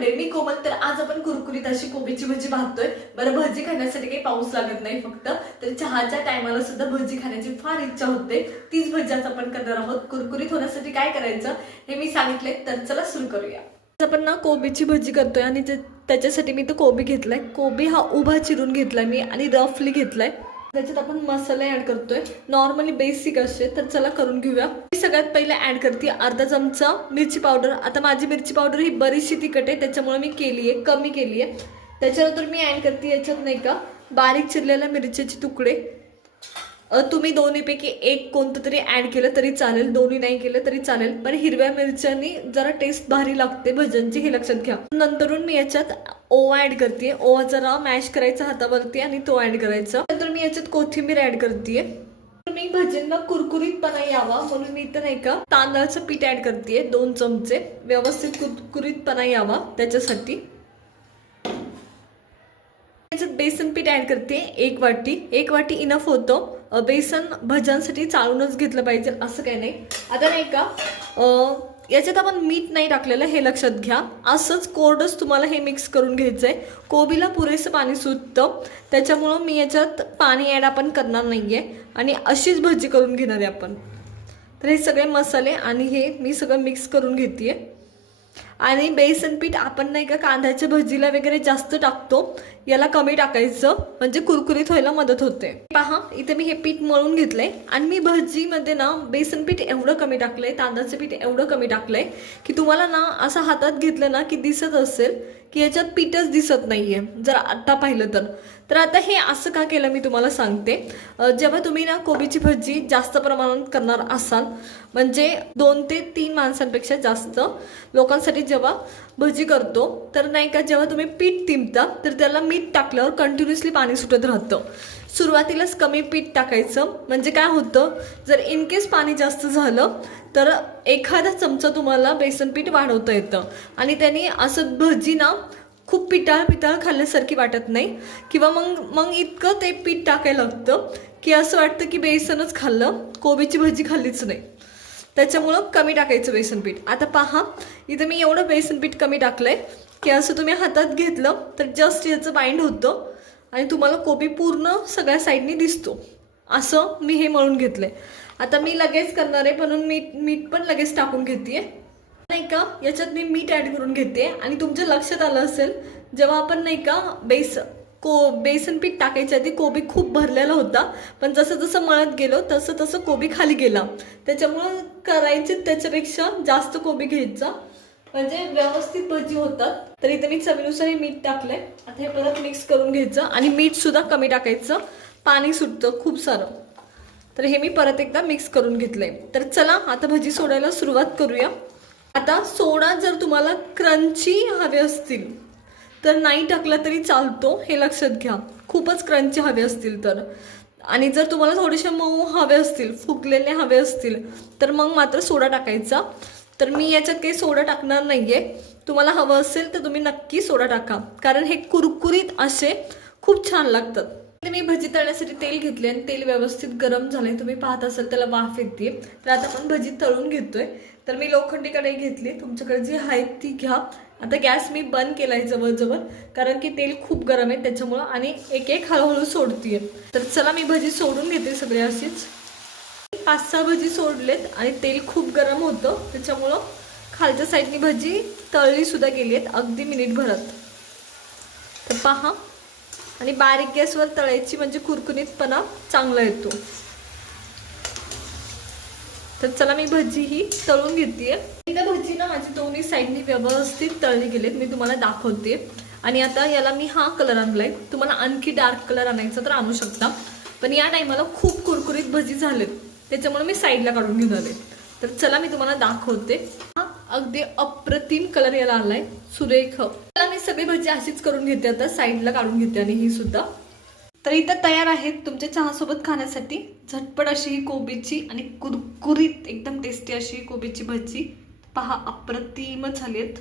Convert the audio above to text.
मी कोमल तर आज आपण कुरकुरीत अशी कोबीची भजी पाहतोय बरं भजी खाण्यासाठी काही पाऊस लागत नाही फक्त. तर चहाच्या टायमाला सुद्धा भजी खाण्याची फार इच्छा होते. तीच भजी आज आपण करणार आहोत. कुरकुरीत होण्यासाठी काय करायचं हे मी सांगितले तर चला सुरू करूया. आपण ना कोबीची भजी करतोय आणि त्याच्यासाठी मी तो कोबी घेतलाय. कोबी हा उभा चिरून घेतलाय मी आणि रफली घेतलाय. त्याच्यात आपण मसाला ऍड करतोय. नॉर्मली बेसिक असे तर चला करून घेऊया. मी सगळ्यात पहिले ऍड करते अर्धा चमचा मिरची पावडर आता माझी मिरची पावडर ही बरीचशी तिखट आहे त्याच्यामुळे मी केली आहे कमी केली आहे. त्याच्यानंतर मी ऍड करते याच्यात नाही का बारीक चिरलेल्या मिरच्याचे तुकडे. तुम्ही दोन्हीपैकी एक कोणतं तरी ॲड केलं तरी चालेल दोन्ही नाही केलं तरी चालेल. पण हिरव्या मिरच्यांनी जरा टेस्ट भारी लागते भज्यांची हे लक्षात घ्या. नंतरून मी याच्यात ओवा ॲड करते ओवा जरा मॅश करायचा हातावरती आणि तो ॲड करायचा. नंतर मी याच्यात कोथिंबीर ॲड करते मी भजींना कुरकुरीतपणा यावा म्हणून मी इथं नाही का तांदळाचं पीठ ऍड करते दोन चमचे. व्यवस्थित कुरकुरीतपणा यावा त्याच्यासाठी. त्याच्यात बेसन पीठ ऍड करते एक वाटी. एक वाटी इनफ होतं. बेसन भज्यांसाठी चाळूनच घेतलं पाहिजे असं काही नाही. आता नाही का याच्यात आपण मीठ नाही टाकलेलं हे लक्षात घ्या. असंच कोरडंच तुम्हाला हे मिक्स करून घ्यायचं आहे कोबीला पुरेसं पाणी सुटतं. त्याच्यामुळं मी याच्यात पाणी ॲड आपण करणार नाही आहे आणि अशीच भजी करून घेणार आहे आपण. तर हे सगळे मसाले आणि हे मी सगळं मिक्स करून घेते आहे आणि बेसन पीठ आपण नाही का कांद्याच्या भजीला वगैरे जास्त टाकतो याला कमी टाकायचं म्हणजे कुरकुरीत व्हायला मदत होते. पहा इथे मी हे पीठ मळून घेतलंय आणि मी भजीमध्ये ना बेसन पीठ एवढं कमी टाकलंय तांदळाचं पीठ एवढं कमी टाकलंय की तुम्हाला ना असं हातात घेतलं ना की दिसत असेल की याच्यात पीठच दिसत नाहीये जर आत्ता पाहिलं तर. तर आता हे असं का केलं मी तुम्हाला सांगते. जेव्हा तुम्ही ना कोबीची भजी जास्त प्रमाणात करणार असाल म्हणजे दोन ते तीन माणसांपेक्षा जास्त लोकांसाठी जेव्हा भजी करतो तर नाही का जेव्हा तुम्ही पीठ तिंबता तर त्याला मीठ टाकल्यावर कंटिन्युअसली पाणी सुटत राहतं. सुरुवातीलाच कमी पीठ टाकायचं. म्हणजे काय होतं जर इन केस पाणी जास्त झालं तर एखादा चमचा तुम्हाला बेसन पीठ वाढवता येतं. आणि त्यांनी असं भजी ना खूप पिटाळ पिटाळ खाल्ल्यासारखी वाटत नाही. किंवा मग मग इतकं ते पीठ टाकायला लागतं की असं वाटतं की बेसनच खाल्लं कोबीची भजी खाल्लीच नाही. त्याच्यामुळं कमी टाकायचं बेसन पीठ आता पहा इथं मी एवढं बेसन पीठ कमी आहे की असं तुम्ही हातात घेतलं तर जस्ट याचं बाइंड होतं आणि तुम्हाला कोबी पूर्ण सगळ्या साईडनी दिसतो. असं मी हे मळून घेतलंय. आता मी लगेच करणार आहे म्हणून मीठ मीठ पण लगेच टाकून घेते नाही का? याच्यात मी मीठ ॲड करून घेते आणि तुमच्या लक्षात आलं असेल जेव्हा आपण नाही का बेस को बेसन पीठ टाकायच्या आधी कोबी खूप भरलेला होता. पण जसं जसं मळत गेलो तसं तसं कोबी खाली गेला. त्याच्यामुळं करायचे त्याच्यापेक्षा जास्त कोबी घ्यायचा. म्हणजे व्यवस्थित भजी होतात. तर इथे मी चवीनुसार हे मीठ टाकलंय. आता हे परत मिक्स करून घ्यायचं आणि मीठ सुद्धा कमी टाकायचं. पाणी सुटतं खूप सारं. तर हे मी परत एकदा मिक्स करून घेतलंय. तर चला आता भजी सोडायला सुरुवात करूया. आता सोडा जर तुम्हाला क्रंची हवे असतील. तर नाही टाकला तरी चालतो हे लक्षात घ्या. खूपच क्रंची हवे असतील तर. आणि जर तुम्हाला थोडेसे मऊ हवे असतील फुगलेले हवे असतील तर मग मात्र सोडा टाकायचा. तर मी याच्यात काही सोडा टाकणार नाहीये. तुम्हाला हवं असेल तर तुम्ही नक्की सोडा टाका. कारण हे कुरकुरीत असे खूप छान लागतात. मी भजी तळण्यासाठी तेल घेतले आणि तेल व्यवस्थित गरम झाले तुम्ही पाहत असाल त्याला वाफ येते. तर आता आपण भजी तळून घेतोय. तर मी लोखंडी कढई घेतली. तुमच्याकडे जी आहे ती घ्या. आता गॅस मी बंद केलाय जवळजवळ कारण की तेल खूप गरम आहे त्याच्यामुळं आणि एक एक हळूहळू सोडतीये. तर चला मी भजी सोडून घेते सगळे अशीच पाच सहा भजी सोडलेत आणि तेल खूप गरम होतं. त्याच्यामुळं खालच्या साईडनी भजी तळली सुद्धा गेली आहेत. अगदी मिनिट भरत. तर पहा. आणि बारीक गॅसवर तळायची म्हणजे कुरकुरीतपणा चांगला येतो. तर चला मी भजी ही तळून घेते इथं भजी ना माझी दोन्ही साईडनी व्यवस्थित तळली गेलेत. मी तुम्हाला दाखवते. आणि आता याला मी हा कलर आणलाय. तुम्हाला आणखी डार्क कलर आणायचा तर आणू शकता. पण या टायमाला खूप कुरकुरीत भजी झालेत. त्याच्यामुळे मी साईडला काढून घेऊन आले. तर चला मी तुम्हाला दाखवते. अगदी अप्रतिम कलर याला आलाय सुरेख. चला मी सगळी भजी अशीच करून घेते आता साईडला काढून घेते आणि ही सुद्धा. तर इथं तयार आहेत तुमच्या चहासोबत खाण्यासाठी झटपट अशी ही कोबीची आणि कुरकुरीत एकदम टेस्टी अशी कोबीची भजी. पहा अप्रतिम आहेत.